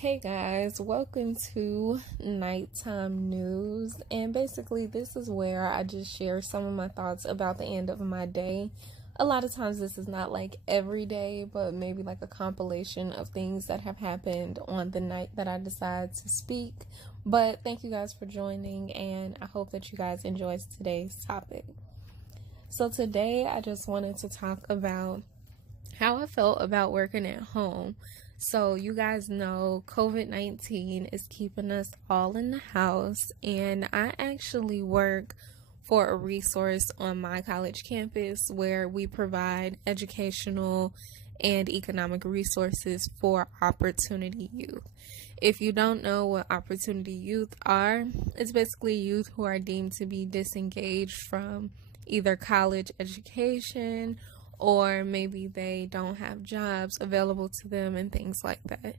Hey guys, welcome to Nighttime News, and basically this is where I just share some of my thoughts about the end of my day. A lot of times this is not like every day, but maybe like a compilation of things that have happened on the night that I decide to speak. But thank you guys for joining, and I hope that you guys enjoy today's topic. So today I just wanted to talk about how I felt about working at home. So you guys know COVID-19 is keeping us all in the house, and I actually work for a resource on my college campus where we provide educational and economic resources for Opportunity Youth. If you don't know what Opportunity Youth are, it's basically youth who are deemed to be disengaged from either college education, or maybe they don't have jobs available to them and things like that.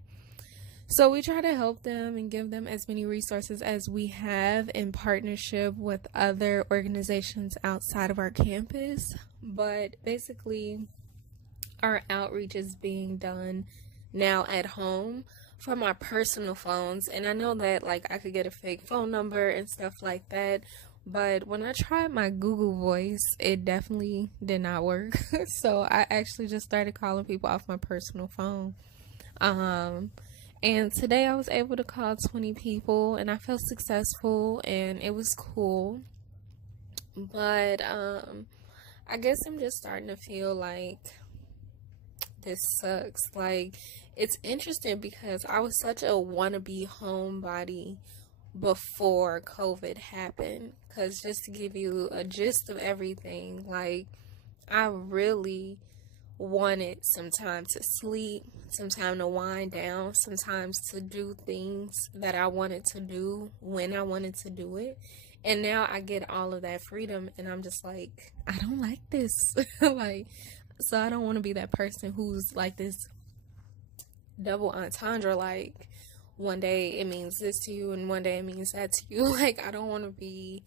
So we try to help them and give them as many resources as we have in partnership with other organizations outside of our campus. But basically, our outreach is being done now at home from our personal phones. And I know that I could get a fake phone number and stuff like that. But when I tried my Google Voice, it definitely did not work. So I actually just started calling people off my personal phone. And today I was able to call 20 people, and I felt successful, and it was cool. But I guess I'm just starting to feel like this sucks. It's interesting because I was such a wannabe homebody before COVID happened, because just to give you a gist of everything, I really wanted some time to sleep, some time to wind down, sometimes to do things that I wanted to do when I wanted to do it. And now I get all of that freedom, and I'm just like, I don't like this. So I don't want to be that person who's like this double entendre, one day it means this to you and one day it means that to you. I don't want to be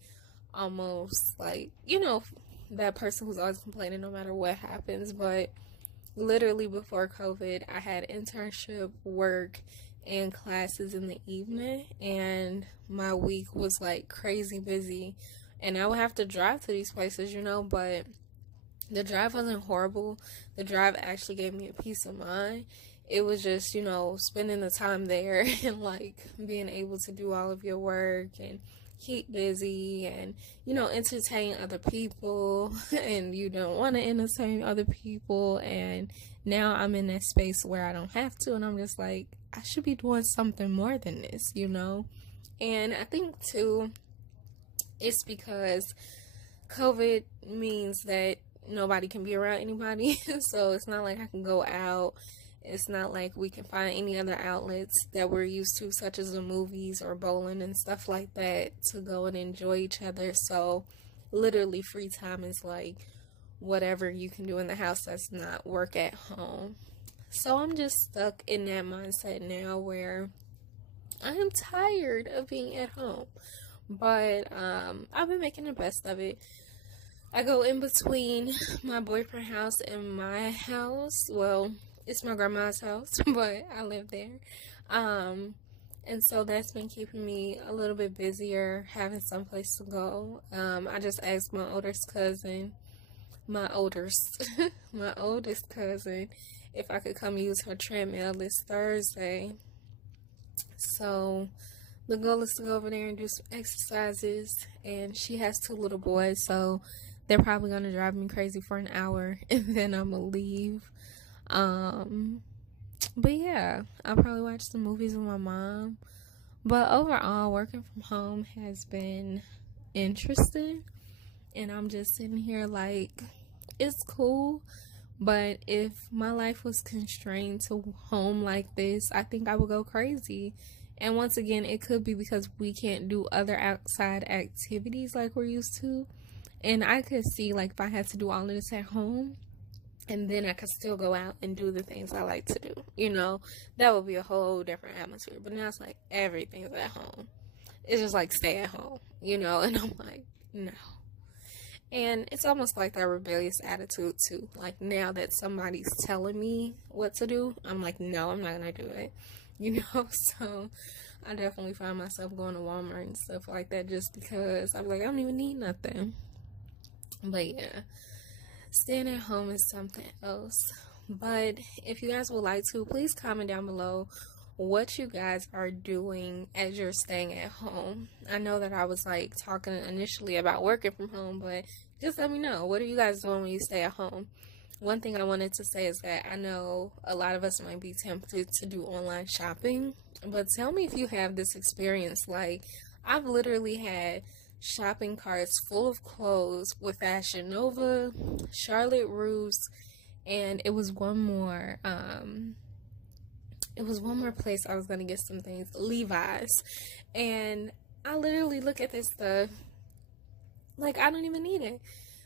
almost that person who's always complaining no matter what happens. But literally before COVID, I had internship, work, and classes in the evening, and my week was crazy busy, and I would have to drive to these places, but the drive wasn't horrible. The drive actually gave me a peace of mind. It was just, spending the time there and being able to do all of your work and keep busy and, entertain other people, and you don't want to entertain other people. And now I'm in that space where I don't have to, and I'm just like, I should be doing something more than this, And I think too, it's because COVID means that nobody can be around anybody. So it's not like I can go out. It's not like we can find any other outlets that we're used to, such as the movies or bowling and stuff like that, to go and enjoy each other. So literally free time is whatever you can do in the house that's not work at home. So I'm just stuck in that mindset now where I am tired of being at home. But I've been making the best of it. I go in between my boyfriend's house and my house. Well, it's my grandma's house, but I live there. And so that's been keeping me a little bit busier, having someplace to go. I just asked my oldest cousin, my oldest cousin, if I could come use her treadmill this Thursday. So the goal is to go over there and do some exercises. And she has 2 little boys, so they're probably going to drive me crazy for an hour, and then I'm going to leave. But yeah, I'll probably watch some movies with my mom. But overall, working from home has been interesting, and I'm just sitting here it's cool. But if my life was constrained to home like this, I think I would go crazy. And once again, it could be because we can't do other outside activities like we're used to. And I could see if I had to do all of this at home, and then I could still go out and do the things I like to do, that would be a whole different atmosphere. But now it's everything's at home. It's just stay at home, and I'm no. And it's almost like that rebellious attitude too. Now that somebody's telling me what to do, I'm no, I'm not gonna do it. So I definitely find myself going to Walmart and stuff like that just because I'm like, I don't even need nothing. But yeah, staying at home is something else. But if you guys would like to, please comment down below what you guys are doing as you're staying at home. I know that I was like talking initially about working from home, but just let me know, what are you guys doing when you stay at home? One thing I wanted to say is that I know a lot of us might be tempted to do online shopping, but tell me if you have this experience. Like, I've literally had shopping carts full of clothes with Fashion Nova, Charlotte Russe, and it was one more place I was gonna get some things, Levi's. And I literally look at this stuff like I don't even need it.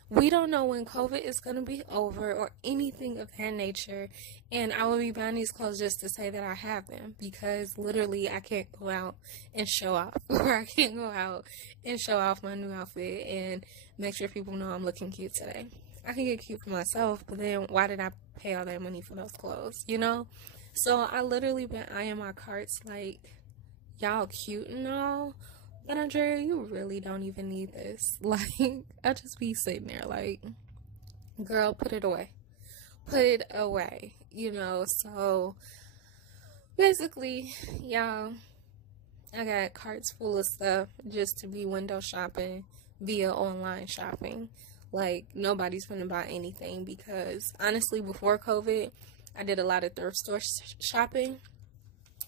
We don't know when COVID is going to be over or anything of that nature. And I will be buying these clothes just to say that I have them, because literally I can't go out and show off. Or I can't go out and show off my new outfit and make sure people know I'm looking cute today. I can get cute for myself, but then why did I pay all that money for those clothes, So I literally been eyeing my carts like, y'all cute and all, but Andrea, you really don't even need this. Like, I just be sitting there like, girl, put it away. Put it away, So basically, y'all, I got carts full of stuff just to be window shopping via online shopping. Like, nobody's gonna buy anything because honestly, before COVID, I did a lot of thrift store shopping.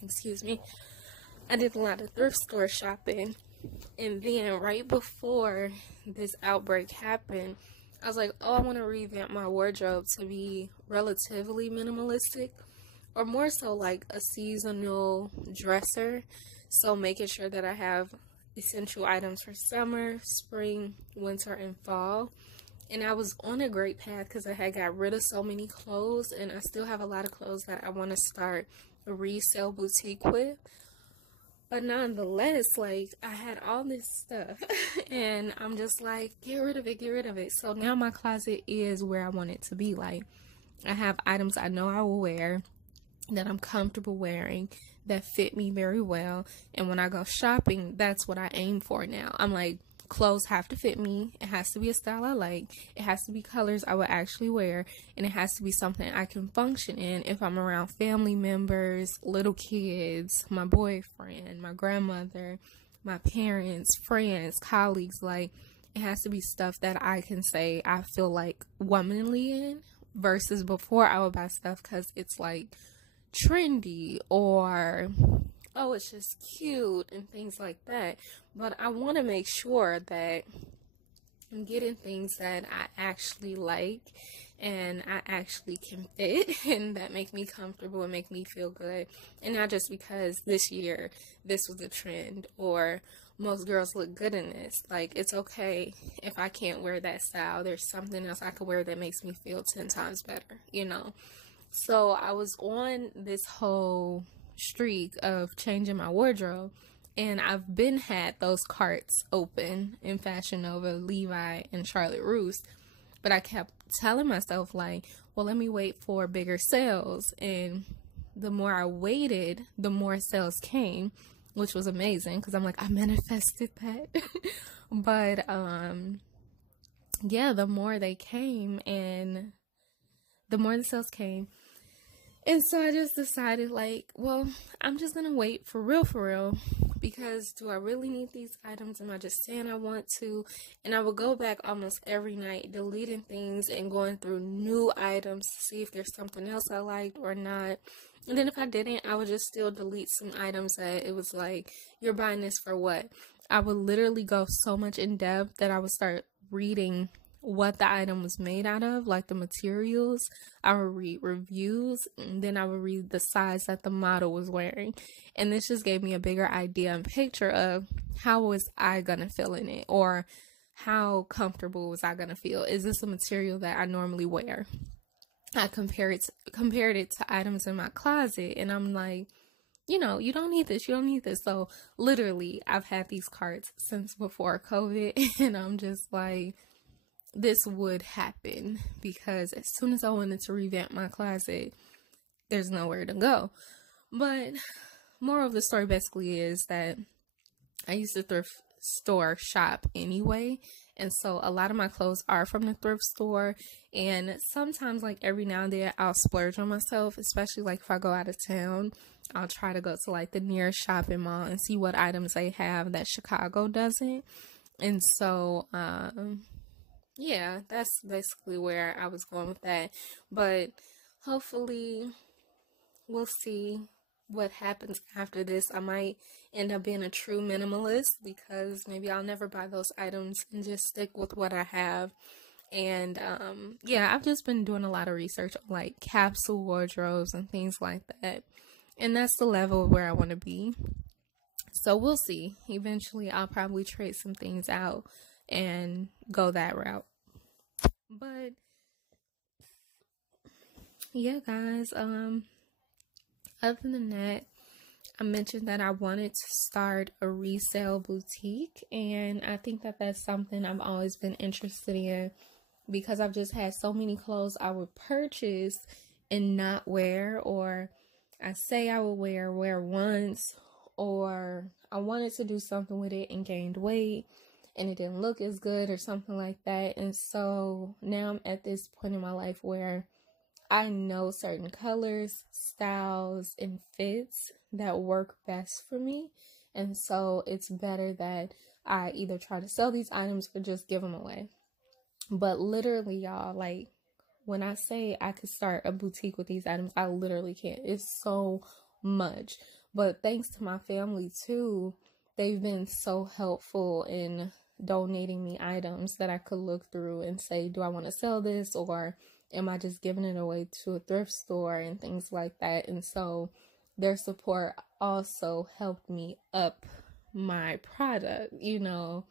Excuse me. I did a lot of thrift store shopping. And then right before this outbreak happened, I was like, oh, I want to revamp my wardrobe to be relatively minimalistic, or more so like a seasonal dresser. So making sure that I have essential items for summer, spring, winter, and fall. And I was on a great path because I had got rid of so many clothes, and I still have a lot of clothes that I want to start a resale boutique with. But nonetheless, like, I had all this stuff and I'm just like, get rid of it, get rid of it. So now my closet is where I want it to be. Like, I have items I know I will wear, that I'm comfortable wearing, that fit me very well. And when I go shopping, that's what I aim for now. I'm like, clothes have to fit me. It has to be a style I like. It has to be colors I would actually wear. And it has to be something I can function in if I'm around family members, little kids, my boyfriend, my grandmother, my parents, friends, colleagues. Like, it has to be stuff that I can say I feel like womanly in, versus before I would buy stuff because it's like trendy or oh, it's just cute and things like that. But I want to make sure that I'm getting things that I actually like and I actually can fit and that make me comfortable and make me feel good. And not just because this year this was a trend or most girls look good in this. Like, it's okay if I can't wear that style. There's something else I could wear that makes me feel 10 times better, So I was on this whole streak of changing my wardrobe, and I've had those carts open in Fashion Nova, Levi, and Charlotte Russe, but I kept telling myself like, well, let me wait for bigger sales. And the more I waited, the more sales came, which was amazing because I'm like, I manifested that. But yeah, the more they came and the more the sales came. And so I just decided, like, well, I'm just going to wait for real, because do I really need these items? Am I just saying I want to? And I would go back almost every night, deleting things and going through new items to see if there's something else I liked or not. And then if I didn't, I would just still delete some items that it was like, you're buying this for what? I would literally go so much in depth that I would start reading what the item was made out of, like the materials. I would read reviews, and then I would read the size that the model was wearing. And this just gave me a bigger idea and picture of how was I gonna feel in it, or how comfortable was I gonna feel. Is this a material that I normally wear? I compared it to items in my closet, and I'm like, you don't need this, you don't need this. So literally, I've had these carts since before COVID, and I'm just like, this would happen because as soon as I wanted to revamp my closet, there's nowhere to go. But moral of the story basically is that I used to thrift store shop anyway, and so a lot of my clothes are from the thrift store. And sometimes, like every now and then, I'll splurge on myself, especially like if I go out of town. I'll try to go to like the nearest shopping mall and see what items they have that Chicago doesn't. And so yeah, that's basically where I was going with that. But hopefully we'll see what happens after this. I might end up being a true minimalist because maybe I'll never buy those items and just stick with what I have. And yeah, I've just been doing a lot of research on like capsule wardrobes and things like that. And that's the level where I want to be. So we'll see. Eventually I'll probably trade some things out and go that route. But yeah, guys, other than that, I mentioned that I wanted to start a resale boutique, and I think that that's something I've always been interested in because I've just had so many clothes I would purchase and not wear, or I say I would wear once, or I wanted to do something with it and gained weight and it didn't look as good or something like that. And so now I'm at this point in my life where I know certain colors, styles, and fits that work best for me. And so it's better that I either try to sell these items or just give them away. But literally, y'all, like when I say I could start a boutique with these items, I literally can't. It's so much. But thanks to my family too, they've been so helpful in donating me items that I could look through and say, do I want to sell this, or am I just giving it away to a thrift store and things like that? And so their support also helped me up my product, you know,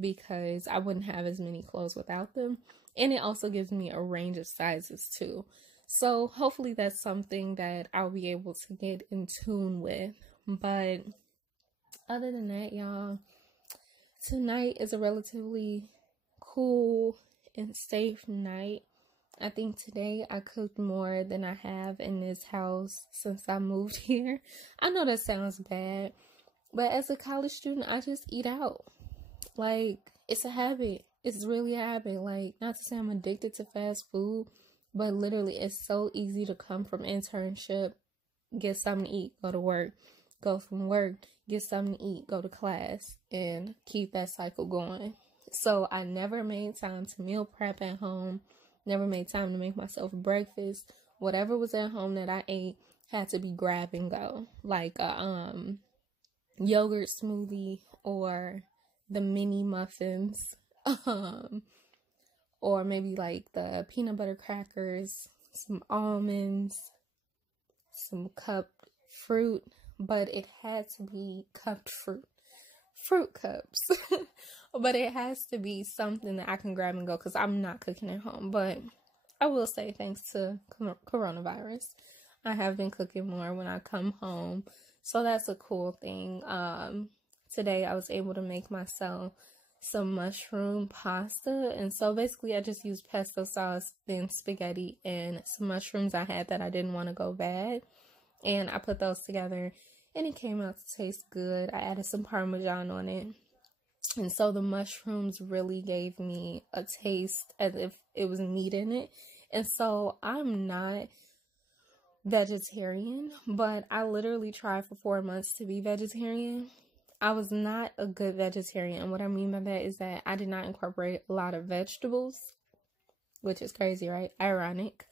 because I wouldn't have as many clothes without them. And it also gives me a range of sizes too. So hopefully that's something that I'll be able to get in tune with. But other than that, y'all, tonight is a relatively cool and safe night. I think today I cooked more than I have in this house since I moved here. I know that sounds bad, but as a college student, I just eat out. Like, it's a habit. It's really a habit. Like, not to say I'm addicted to fast food, but literally it's so easy to come from internship, get something to eat, go to work, go from work, get something to eat, go to class, and keep that cycle going. So I never made time to meal prep at home, never made time to make myself breakfast. Whatever was at home that I ate had to be grab and go, like a yogurt smoothie or the mini muffins, or maybe like the peanut butter crackers, some almonds, some cupped fruit, but it had to be cupped fruit cups. But it has to be something that I can grab and go because I'm not cooking at home. But I will say, thanks to coronavirus, I have been cooking more when I come home. So that's a cool thing. Today I was able to make myself some mushroom pasta. And so basically I just used pesto sauce, then spaghetti, and some mushrooms I had that I didn't want to go bad. And I put those together and it came out to taste good. I added some Parmesan on it. And so the mushrooms really gave me a taste as if it was meat in it. And so I'm not vegetarian, but I literally tried for 4 months to be vegetarian. I was not a good vegetarian. And what I mean by that is that I did not incorporate a lot of vegetables, which is crazy, right? Ironic.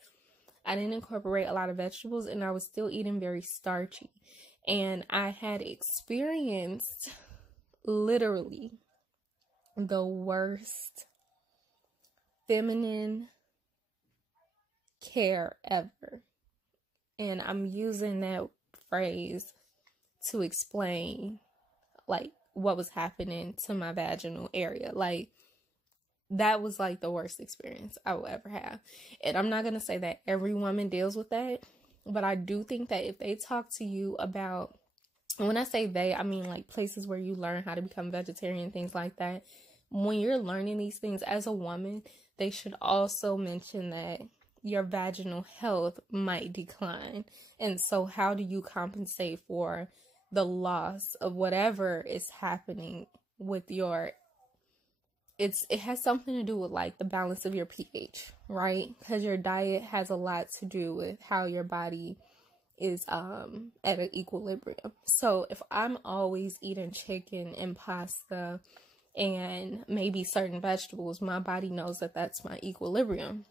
I didn't incorporate a lot of vegetables and I was still eating very starchy. And I had experienced literally the worst feminine care ever. And I'm using that phrase to explain like what was happening to my vaginal area. Like, that was like the worst experience I will ever have. And I'm not going to say that every woman deals with that, but I do think that if they talk to you about, and when I say they, I mean like places where you learn how to become vegetarian, things like that. When you're learning these things as a woman, they should also mention that your vaginal health might decline. And so how do you compensate for the loss of whatever is happening with your, it has something to do with like the balance of your pH, right? Because your diet has a lot to do with how your body is at an equilibrium. So if I'm always eating chicken and pasta and maybe certain vegetables, my body knows that that's my equilibrium.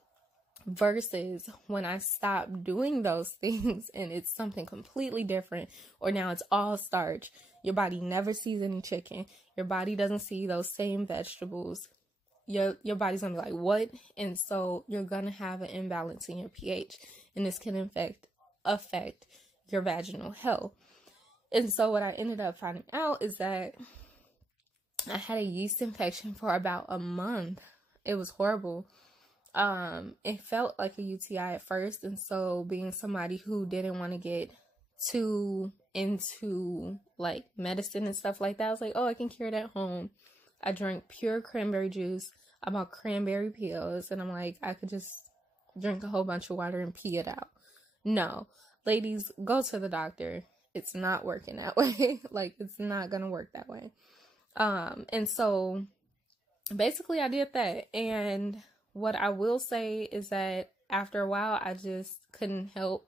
Versus when I stop doing those things and it's something completely different, or now it's all starch, your body never sees any chicken, your body doesn't see those same vegetables, your body's gonna be like, what? And so you're gonna have an imbalance in your pH, and this can affect your vaginal health. And so what I ended up finding out is that I had a yeast infection for about a month. It was horrible. It felt like a UTI at first, and so being somebody who didn't want to get too into like medicine and stuff like that, I was like, oh, I can cure it at home. I drank pure cranberry juice. I bought cranberry peels, and I'm like, I could just drink a whole bunch of water and pee it out. No, ladies, go to the doctor. It's not working that way. Like, it's not gonna work that way. And so basically I did that, and what I will say is that after a while, I just couldn't help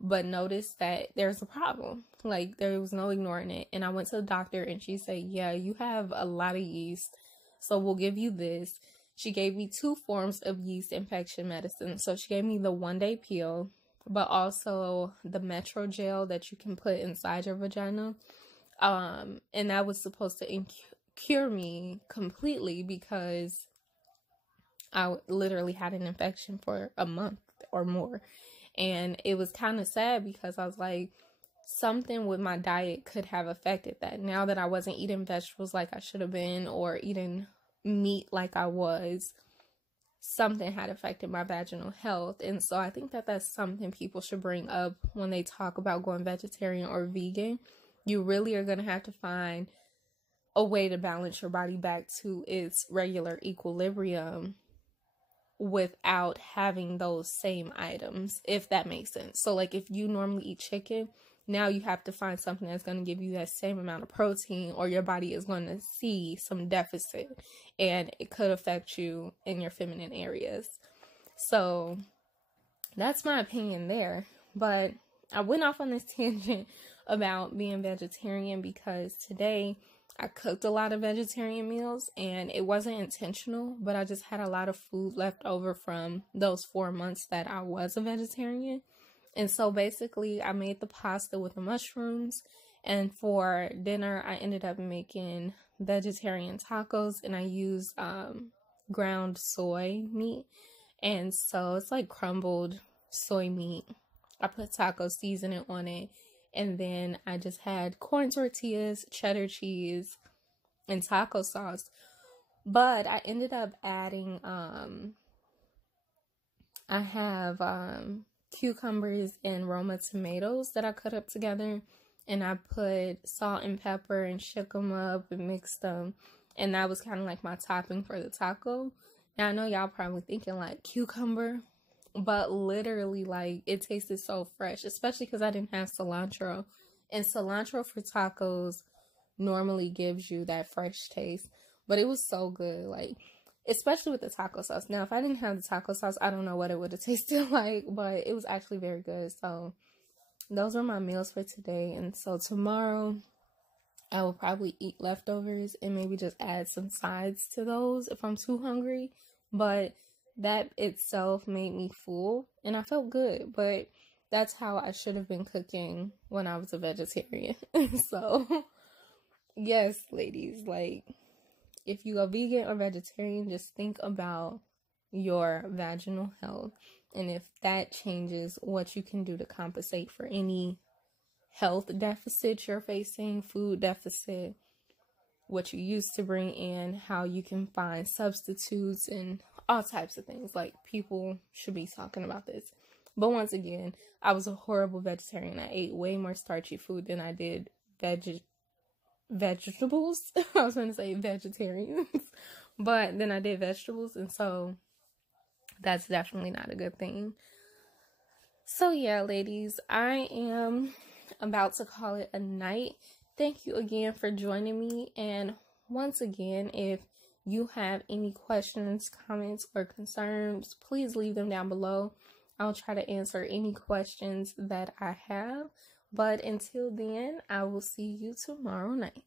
but notice that there's a problem. Like, there was no ignoring it. And I went to the doctor, and she said, yeah, you have a lot of yeast, so we'll give you this. She gave me 2 forms of yeast infection medicine. So she gave me the 1-day pill, but also the Metro gel that you can put inside your vagina. And that was supposed to cure me completely, because I literally had an infection for a month or more. And it was kind of sad, because I was like, something with my diet could have affected that. Now that I wasn't eating vegetables like I should have been, or eating meat like I was, something had affected my vaginal health. And so I think that that's something people should bring up when they talk about going vegetarian or vegan. You really are going to have to find a way to balance your body back to its regular equilibrium without having those same items, if that makes sense. So like, if you normally eat chicken, now you have to find something that's going to give you that same amount of protein, or your body is going to see some deficit, and it could affect you in your feminine areas. So that's my opinion there. But I went off on this tangent about being vegetarian because today I cooked a lot of vegetarian meals, and it wasn't intentional, but I just had a lot of food left over from those 4 months that I was a vegetarian. And so basically I made the pasta with the mushrooms, and for dinner I ended up making vegetarian tacos, and I used ground soy meat. And so it's like crumbled soy meat. I put taco seasoning on it, and then I just had corn tortillas, cheddar cheese, and taco sauce. But I ended up adding, I have cucumbers and Roma tomatoes that I cut up together, and I put salt and pepper and shook them up and mixed them. And that was kind of like my topping for the taco. Now I know y'all probably thinking like, cucumber? But literally, like, it tasted so fresh, especially because I didn't have cilantro. And cilantro for tacos normally gives you that fresh taste. But it was so good, like, especially with the taco sauce. Now, if I didn't have the taco sauce, I don't know what it would have tasted like, but it was actually very good. So those were my meals for today. And so tomorrow, I will probably eat leftovers and maybe just add some sides to those if I'm too hungry. But that itself made me full, and I felt good. But that's how I should have been cooking when I was a vegetarian. So yes, ladies, like, if you go vegan or vegetarian, just think about your vaginal health, and if that changes, what you can do to compensate for any health deficit you're facing, food deficit, what you used to bring in, how you can find substitutes, and all types of things. Like, people should be talking about this. But once again, I was a horrible vegetarian. I ate way more starchy food than I did vegetables. I was going to say vegetarians, but then I did vegetables, and so that's definitely not a good thing. So yeah, ladies, I am about to call it a night. Thank you again for joining me. And once again, if you have any questions, comments, or concerns, please leave them down below. I'll try to answer any questions that I have. But until then, I will see you tomorrow night.